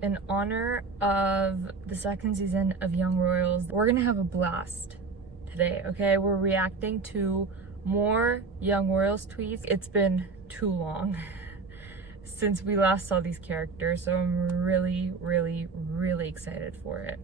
In honor of the second season of Young Royals, we're gonna have a blast today, okay? We're reacting to more Young Royals tweets. It's been too long since we last saw these characters, so I'm really, really, really excited for it.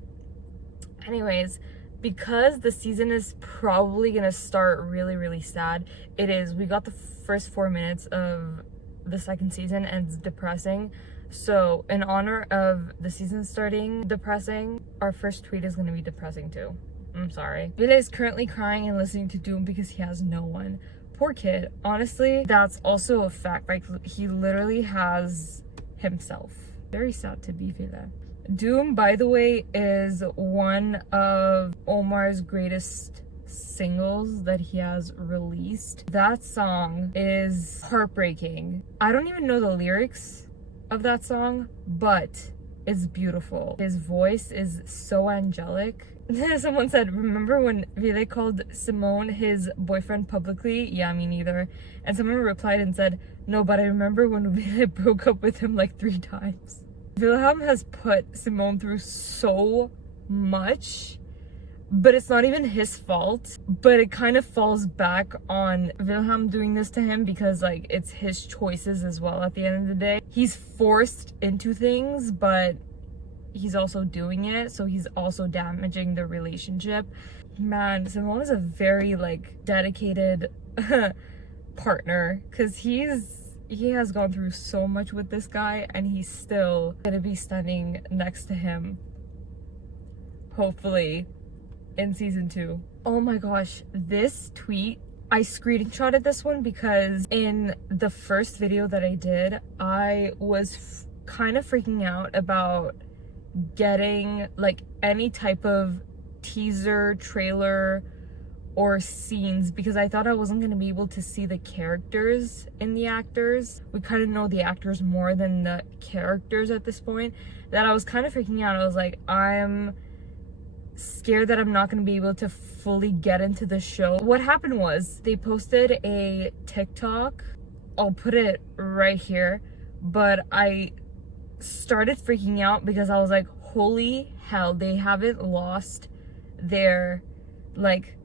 Anyways, because the season is probably gonna start really, really sad, it is. We got the first 4 minutes of the second season and it's depressing. So in honor of the season starting depressing, our first tweet is gonna be depressing too. I'm sorry. Vila is currently crying and listening to Doom because he has no one. Poor kid. Honestly, that's also a fact. Like, he literally has himself. Very sad to be Vila. Doom, by the way, is one of Omar's greatest singles that he has released. That song is heartbreaking. I don't even know the lyrics of that song, but it's beautiful. His voice is so angelic. Someone said, remember when Vile called Simone his boyfriend publicly? Yeah, me neither. And someone replied and said, no, but I remember when Vile broke up with him like 3 times. Wilhelm has put Simone through so much, but it's not even his fault. But it kind of falls back on Wilhelm doing this to him because, like, it's his choices as well at the end of the day. He's forced into things, but he's also doing it, so he's also damaging the relationship. Man, Simone is a very, like, dedicated partner because he has gone through so much with this guy and he's still gonna be standing next to him, hopefully, in season 2. Oh my gosh, this tweet, I screenshotted this one because in the first video that I did, I was kind of freaking out about getting like any type of teaser, trailer, or scenes because I thought I wasn't going to be able to see the characters in the actors. We kind of know the actors more than the characters at this point, that I was kind of freaking out. I was like, I'm scared that I'm not going to be able to fully get into the show. What happened was they posted a TikTok. I'll put it right here, but I started freaking out because I was like, holy hell, they haven't lost their like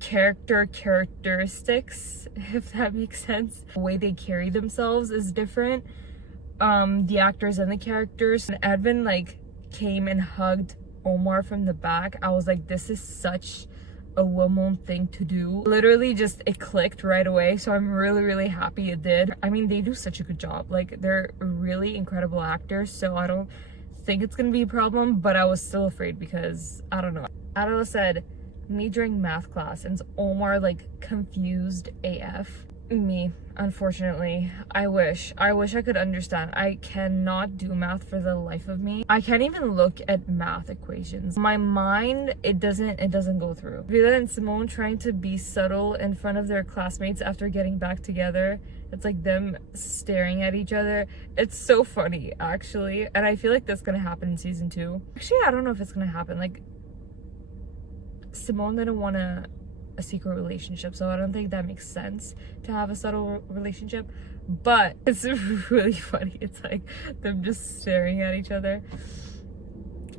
characteristics, if that makes sense. The way they carry themselves is different, the actors and the characters. And Edwin like came and hugged Omar from the back. I was like, this is such a well-known thing to do. Literally just it clicked right away, so I'm really, really happy it did. I mean, they do such a good job. Like, they're really incredible actors, so I don't think it's gonna be a problem, but I was still afraid because I don't know. Adela said, me during math class, and Omar like confused AF. Me, unfortunately. I wish I could understand. I cannot do math for the life of me. I can't even look at math equations. My mind, it doesn't go through. Vila and Simone trying to be subtle in front of their classmates after getting back together. It's like them staring at each other. It's so funny, actually. And I feel like that's gonna happen in season 2. Actually, I don't know if it's gonna happen. Like, Simone didn't want a secret relationship, so I don't think that makes sense to have a subtle relationship, but it's really funny. It's like them just staring at each other,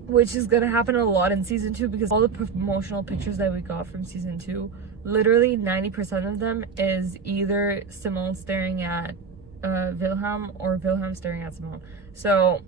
which is gonna happen a lot in season 2 because all the promotional pictures that we got from season 2, literally 90% of them is either Simone staring at Wilhelm or Wilhelm staring at Simone. So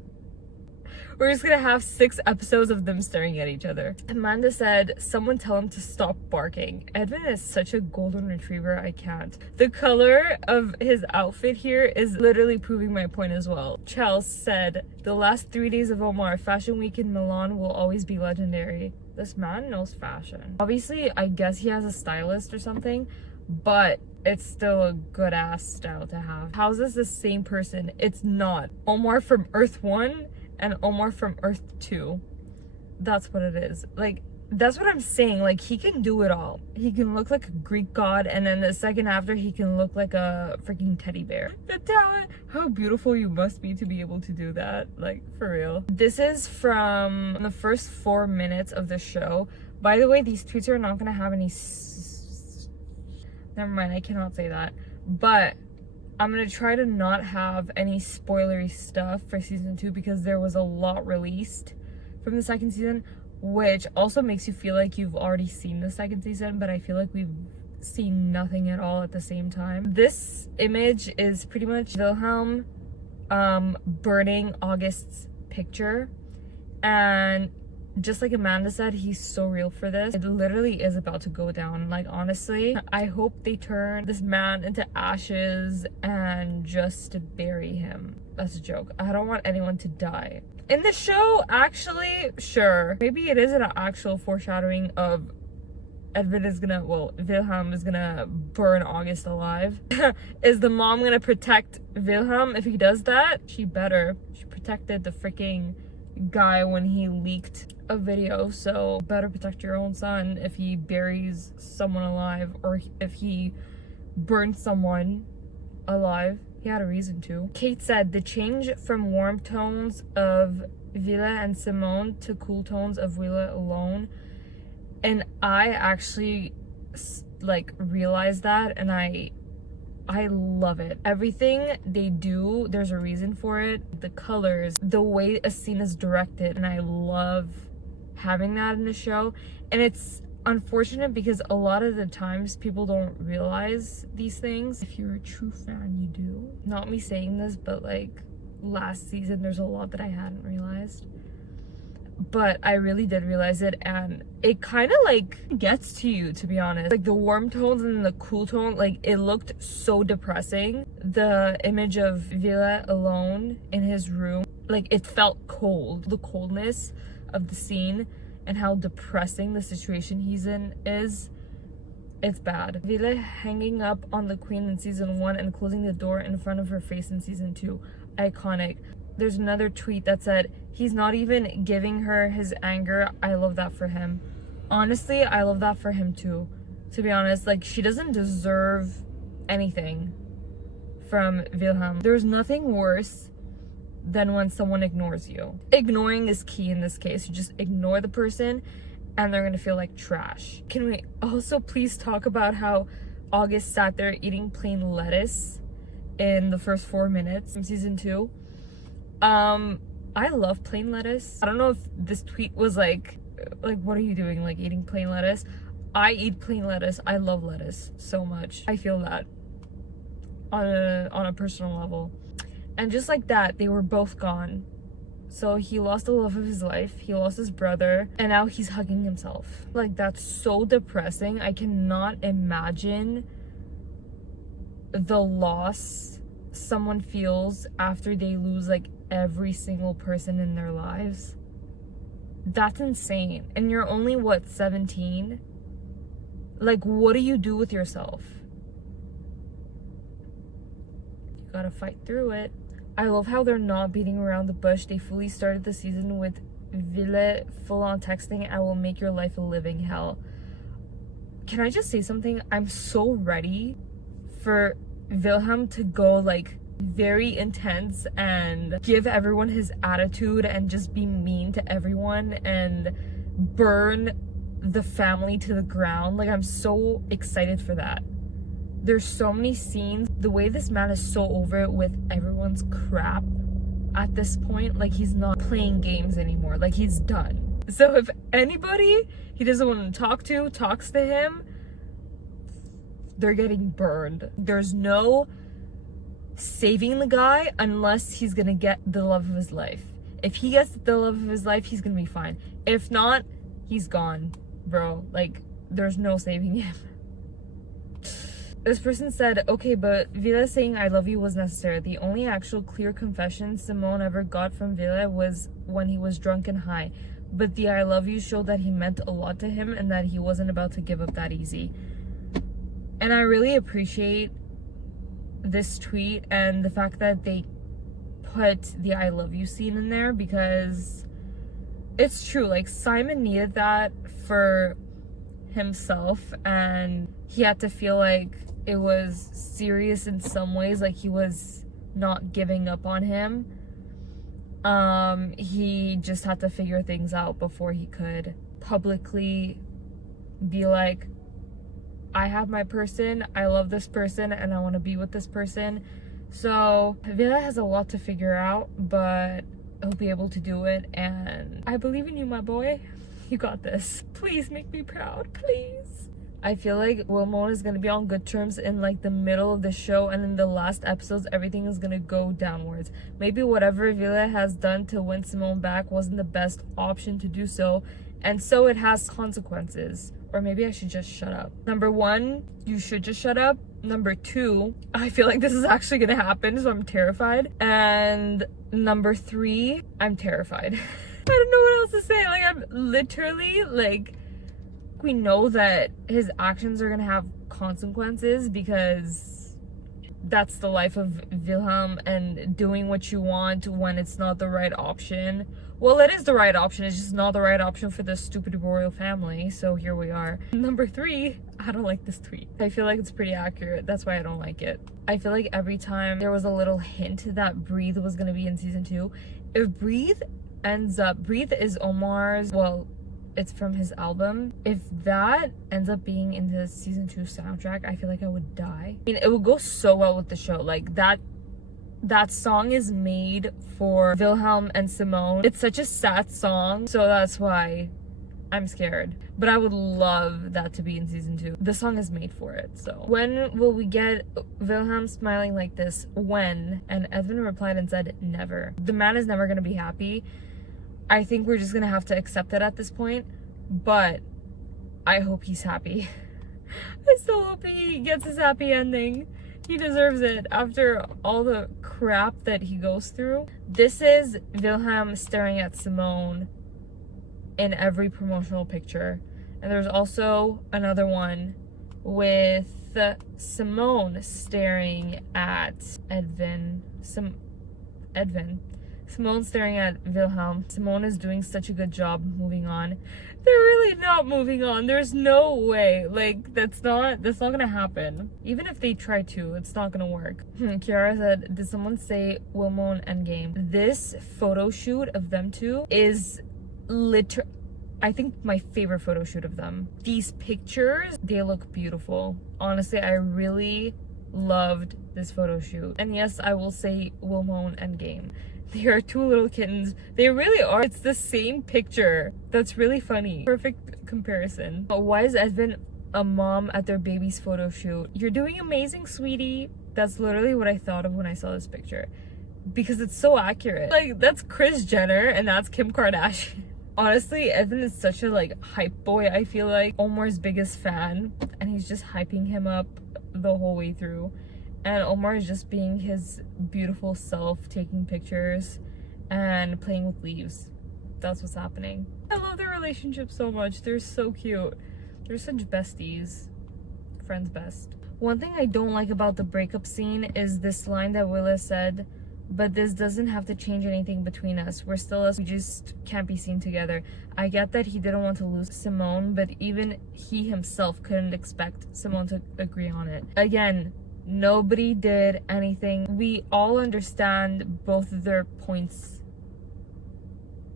we're just gonna have 6 episodes of them staring at each other. Amanda said, someone tell him to stop barking. Edwin is such a golden retriever, I can't. The color of his outfit here is literally proving my point as well. Chels said, the last 3 days of Omar, Fashion Week in Milan will always be legendary. This man knows fashion. Obviously, I guess he has a stylist or something, but it's still a good ass style to have. How's this the same person? It's not. Omar from Earth 1 and Omar from Earth 2. That's what it is. Like, that's what I'm saying. Like, he can do it all. He can look like a Greek god, and then the second after, he can look like a freaking teddy bear. The talent! How beautiful you must be to be able to do that. Like, for real. This is from the first 4 minutes of the show. By the way, these tweets are not gonna have any never mind, I cannot say that. But I'm gonna try to not have any spoilery stuff for season 2 because there was a lot released from the second season, which also makes you feel like you've already seen the second season, but I feel like we've seen nothing at all at the same time. This image is pretty much Wilhelm burning August's picture, and just like Amanda said, he's so real for this. It literally is about to go down. Like, honestly, I hope they turn this man into ashes and just to bury him. That's a joke. I don't want anyone to die. In the show, actually, sure. Maybe it is an actual foreshadowing of Wilhelm is gonna burn August alive. Is the mom gonna protect Wilhelm if he does that? She better. She protected the freaking guy when he leaked a video, so better protect your own son if he buries someone alive or if he burns someone alive. He had a reason to. Kate said the change from warm tones of Villa and Simone to cool tones of Willa alone, and I actually like realized that, and I love it. Everything they do, there's a reason for it. The colors, the way a scene is directed, and I love having that in the show. And it's unfortunate because a lot of the times people don't realize these things. If you're a true fan, you do. Not me saying this, but like last season there's a lot that I hadn't realized, but I really did realize it, and it kind of like gets to you, to be honest. Like the warm tones and the cool tone, like it looked so depressing. The image of Villa alone in his room, like it felt cold. The coldness of the scene and how depressing the situation he's in is, it's bad. Villa hanging up on the queen in season 1 and closing the door in front of her face in season 2. Iconic. There's another tweet that said, he's not even giving her his anger. I love that for him. Honestly, I love that for him too. To be honest, like she doesn't deserve anything from Wilhelm. There's nothing worse than when someone ignores you. Ignoring is key in this case. You just ignore the person and they're gonna feel like trash. Can we also please talk about how August sat there eating plain lettuce in the first 4 minutes from season 2? I love plain lettuce. I don't know if this tweet was like what are you doing, like eating plain lettuce? I eat plain lettuce. I love lettuce so much. I feel that on a personal level. And just like that, they were both gone. So he lost the love of his life, he lost his brother, and now he's hugging himself. Like, that's so depressing. I cannot imagine the loss someone feels after they lose like every single person in their lives. That's insane. And you're only what, 17? Like, what do you do with yourself? You gotta fight through it. I love how they're not beating around the bush. They fully started the season with Ville full on texting, I will make your life a living hell. Can I just say something? I'm so ready for Wilhelm to go like very intense and give everyone his attitude and just be mean to everyone and burn the family to the ground. Like, I'm so excited for that. There's so many scenes. The way this man is so over it with everyone's crap at this point, like he's not playing games anymore. Like, he's done. So if anybody he doesn't want to talk to talks to him, they're getting burned. There's no saving the guy unless he's gonna get the love of his life. If he gets the love of his life, he's gonna be fine. If not, he's gone, bro. Like, there's no saving him. This person said, okay, but Villa saying I love you was necessary. The only actual clear confession Simone ever got from Villa was when he was drunk and high. But the I love you showed that he meant a lot to him and that he wasn't about to give up that easy. And I really appreciate this tweet and the fact that they put the I love you scene in there, because it's true. Like, Simon needed that for himself, and he had to feel like it was serious in some ways, like he was not giving up on him. He just had to figure things out before he could publicly be like, I have my person, I love this person, and I want to be with this person. So Villa has a lot to figure out, but he'll be able to do it, and I believe in you, my boy. You got this. Please make me proud, please. I feel like Wilmon is gonna be on good terms in like the middle of the show, and in the last episodes everything is gonna go downwards. Maybe whatever Villa has done to win Simone back wasn't the best option to do so, and so it has consequences. Or maybe I should just shut up. Number one, you should just shut up. Number two, I feel like this is actually gonna happen, so I'm terrified. And number three, I'm terrified. I don't know what else to say. Like, I'm literally like, we know that his actions are gonna have consequences because that's the life of Wilhelm, and doing what you want when it's not the right option. Well, it is the right option, it's just not the right option for the stupid royal family, so here we are. Number three, I don't like this tweet. I feel like it's pretty accurate, that's why I don't like it. I feel like every time there was a little hint that Breathe was gonna be in season 2, if Breathe ends up, Breathe is Omar's, well, it's from his album. If that ends up being in the season 2 soundtrack, I feel like I would die. I mean, it would go so well with the show. Like, that song is made for Wilhelm and Simone. It's such a sad song, so that's why I'm scared. But I would love that to be in season 2. The song is made for it, so. When will we get Wilhelm smiling like this? When? And Edwin replied and said, never. The man is never gonna be happy. I think we're just gonna have to accept it at this point, but I hope he's happy. I still hope he gets his happy ending. He deserves it after all the crap that he goes through. This is Wilhelm staring at Simone in every promotional picture. And there's also another one with Simone staring at Edwin. Simone staring at Wilhelm. Simone is doing such a good job moving on. They're really not moving on. There's no way. Like, that's not gonna happen. Even if they try to, it's not gonna work. Kiara said, did someone say Wilmon Endgame? This photo shoot of them two is I think my favorite photo shoot of them. These pictures, they look beautiful. Honestly, I really loved this photo shoot. And yes, I will say Wilmon Endgame. They are two little kittens. They really are. It's the same picture. That's really funny. Perfect comparison. But why is Edwin a mom at their baby's photo shoot? You're doing amazing, sweetie. That's literally what I thought of when I saw this picture. Because it's so accurate. Like, that's Kris Jenner and that's Kim Kardashian. Honestly, Edwin is such a like hype boy. I feel like Omar's biggest fan, and he's just hyping him up the whole way through. And Omar is just being his beautiful self, taking pictures and playing with leaves. That's what's happening. I love their relationship so much. They're so cute. They're such besties. Friends best. One thing I don't like about the breakup scene is this line that Willa said, but this doesn't have to change anything between us. We're still us. We just can't be seen together. I get that he didn't want to lose Simone, but even he himself couldn't expect Simone to agree on it. Again, nobody did anything. We all understand both of their points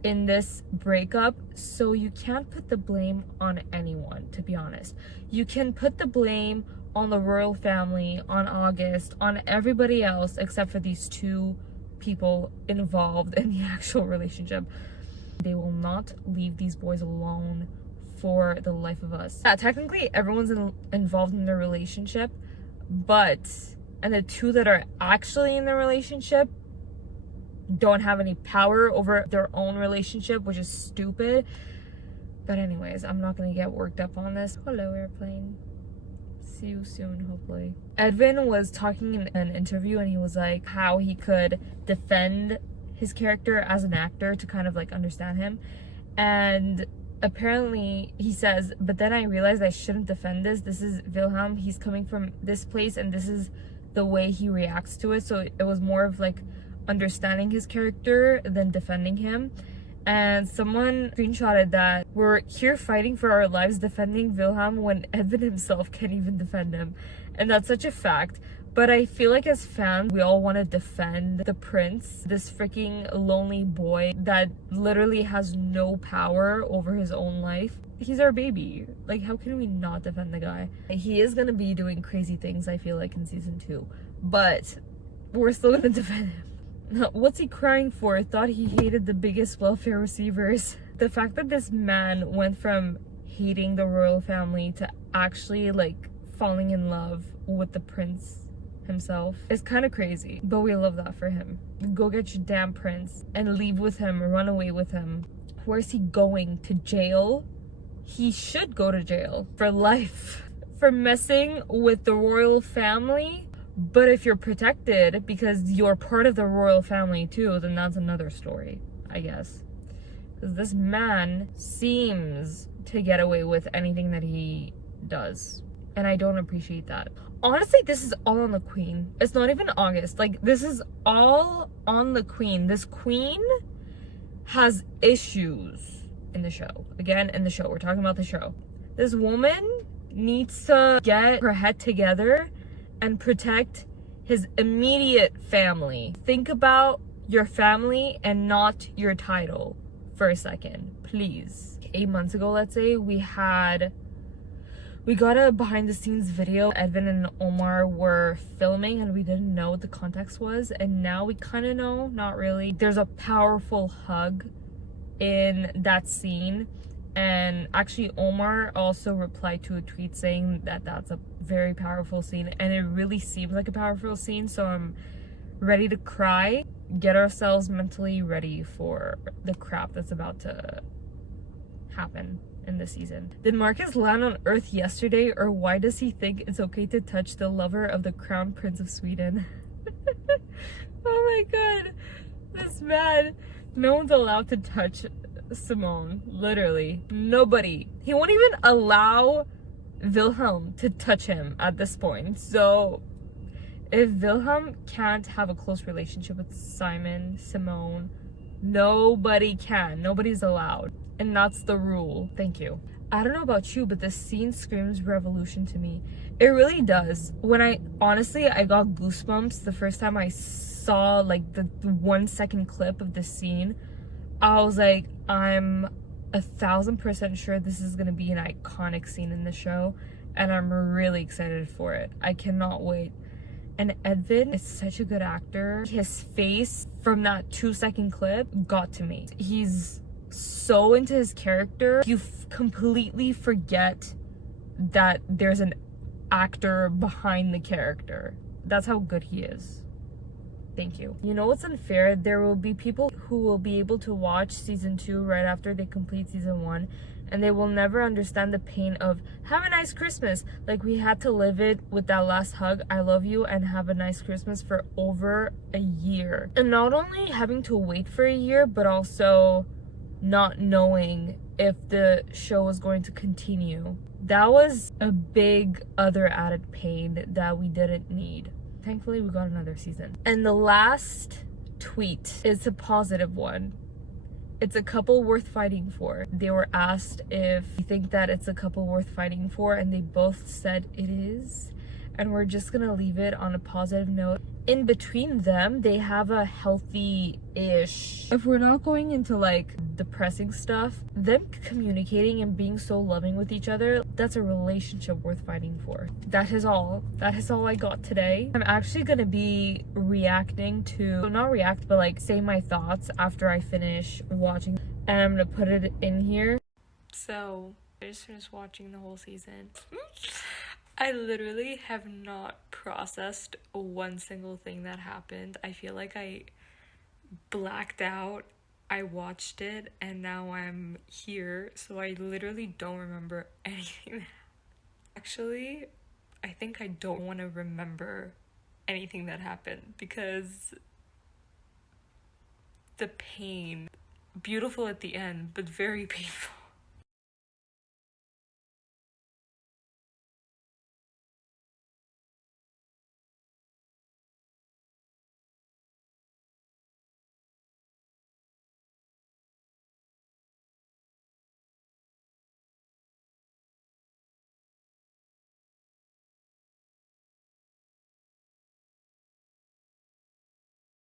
in this breakup, so you can't put the blame on anyone, to be honest. You can put the blame on the royal family, on August, on everybody else except for these two people involved in the actual relationship. They will not leave these boys alone for the life of us. Yeah, technically everyone's involved in their relationship, and the two that are actually in the relationship don't have any power over their own relationship, which is stupid. But anyways, I'm not gonna get worked up on this. Hello, airplane. See you soon, hopefully. Edwin was talking in an interview, and he was like how he could defend his character as an actor to kind of like understand him. And apparently he says, but then I realized I shouldn't defend this. This is Wilhelm. He's coming from this place, and this is the way he reacts to it. So it was more of like understanding his character than defending him. And someone screenshotted that we're here fighting for our lives defending Wilhelm when Edwin himself can't even defend him. And that's such a fact. But I feel like as fans, we all want to defend the prince, this freaking lonely boy that literally has no power over his own life. He's our baby. Like, how can we not defend the guy? He is going to be doing crazy things, I feel like, in season 2. But we're still gonna defend him. What's he crying for? Thought he hated the biggest welfare receivers. The fact that this man went from hating the royal family to actually like falling in love with the prince himself is kind of crazy, but we love that for him. Go get your damn prince and leave with him, run away with him. Where's he going? To jail? He should go to jail for life for messing with the royal family. But if you're protected because you're part of the royal family too, then that's another story, I guess. Because this man seems to get away with anything that he does, and I don't appreciate that. Honestly, this is all on the queen. It's not even August. Like, this is all on the queen. This queen has issues in the show. Again, in the show. We're talking about the show. This woman needs to get her head together and protect his immediate family. Think about your family and not your title for a second, please. 8 months ago, let's say, we got a behind the scenes video. Edwin and Omar were filming and we didn't know what the context was, and now we kind of know, not really. There's a powerful hug in that scene, and actually Omar also replied to a tweet saying that that's a very powerful scene, and it really seems like a powerful scene, so I'm ready to cry. Get ourselves mentally ready for the crap that's about to happen in this season. Did Marcus land on Earth yesterday, or why does he think it's okay to touch the lover of the Crown Prince of Sweden? Oh my god, this man. No one's allowed to touch Simone, literally. Nobody. He won't even allow Wilhelm to touch him at this point. So if Wilhelm can't have a close relationship with Simone, nobody can. Nobody's allowed. And that's the rule. Thank you. I don't know about you, but this scene screams revolution to me. It really does. When I got goosebumps the first time I saw like the 1 second clip of this scene. I was like, I'm 1000% sure this is gonna be an iconic scene in the show, and I'm really excited for it. I cannot wait. And Edwin is such a good actor. His face from that 2-second clip got to me. He's so into his character, you completely forget that there's an actor behind the character. That's how good he is. Thank you. You know what's unfair? There will be people who will be able to watch season 2 right after they complete season 1, and they will never understand the pain of have a nice Christmas. Like, we had to live it with that last hug, I love you and have a nice Christmas, for over a year. And not only having to wait for a year, but also not knowing if the show was going to continue. That was a big other added pain that we didn't need. Thankfully, we got another season. And the last tweet is a positive one. It's a couple worth fighting for. They were asked if you think that it's a couple worth fighting for, and they both said it is. And we're just gonna leave it on a positive note. In between them, they have a healthy-ish, if we're not going into like depressing stuff, them communicating and being so loving with each other, that's a relationship worth fighting for. That is all I got today. I'm actually gonna be reacting to, not react, but like say my thoughts after I finish watching, and I'm gonna put it in here. So I just finished watching the whole season. I literally have not processed one single thing that happened. I feel like I blacked out. I watched it and now I'm here, so I literally don't remember anything. Actually, I think I don't want to remember anything that happened because the pain, beautiful at the end, but very painful.